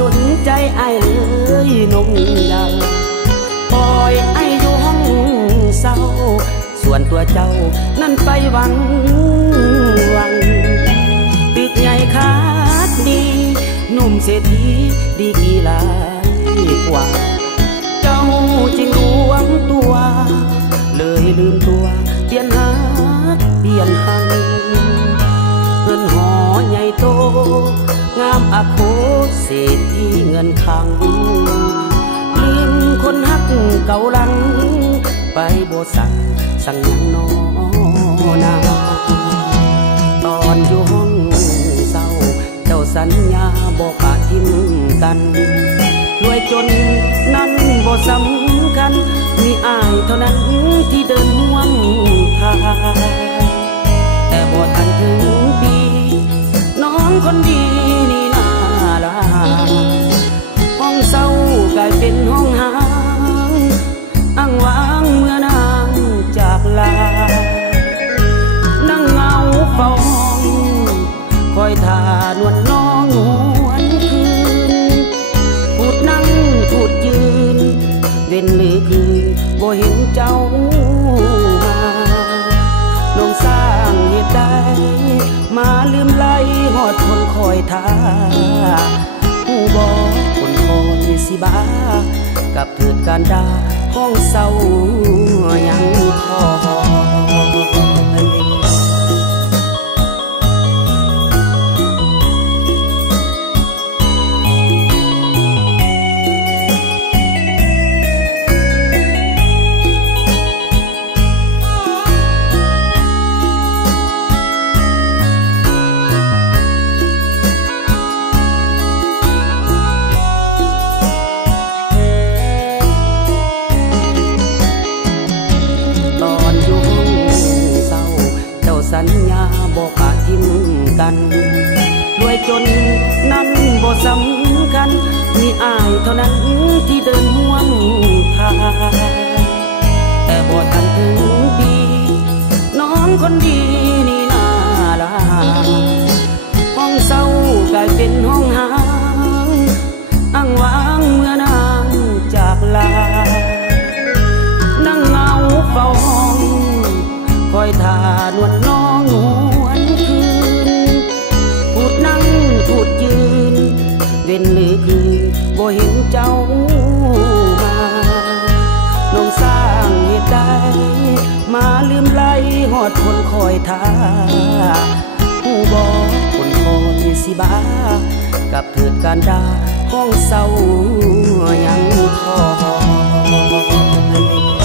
สนใจไอ้เลยนมดังปล่อยไอ้อยู่ห้องเศร้าส่วนตัวเจ้านั่นไปหวังตึกใหญ่คาดดีหนุ่มเศรษฐีดีกี่หลายกว่าเจ้าจึงรวมตัวเลยลืมตัวเปลี่ยนหาเปลี่ยนหันเงินหอใหญ่โตงามอโคเศรษฐีเงินขังลืมคนฮักเก่าหลังไปโบสั่งยังนอนาตอนอยู่ห้องเศร้าเจ้าสัญญาบอกปะทิมกันรวยจนนั้นบ่สำคัญมีอายเท่านั้นที่เดินห่วงทางแต่บ่ทันถึงปีน้องคนดีนี่นาลาห้องเศร้ากลายเป็นห้องหางอ้างว้างเมื่อนางจากลานั่งเงาเฝ้าห้องคอยท่านวลน้องหวนคืนพูดนั่งพูดยืนเว้นหรือคืนบ่เห็นเจ้ามาน้องสร้างเหตุใดมาลืมไล่หอดคนคอยท่าผู้บอกคนคอยสิบ้ากับเถิดการดาห้องเศร้ายังคอยสัญญาบอกปะทิมกันรวยจนนั้นบ่สำคัญมีอายเท่านั้นที่เดินห่วงทางแต่บ่ทันถึงปีน้องคนดีนี่นาลาห้องเศร้ากลายเป็นห้องหางอ้างว้างเมื่อนางจากลานั่งเงาเฝ้าห้องคอยท่านวลน้องหวนคืนพูดนั่งพูดยืนเว้นหรือคืนบ่เห็นเจ้ามาน้องสร้างเหตุใดมาลืมไล่หอดคนคอยท่าผู้บอกคนคอยสิบ้ากับเถิดการดาห้องเศร้ายังคอย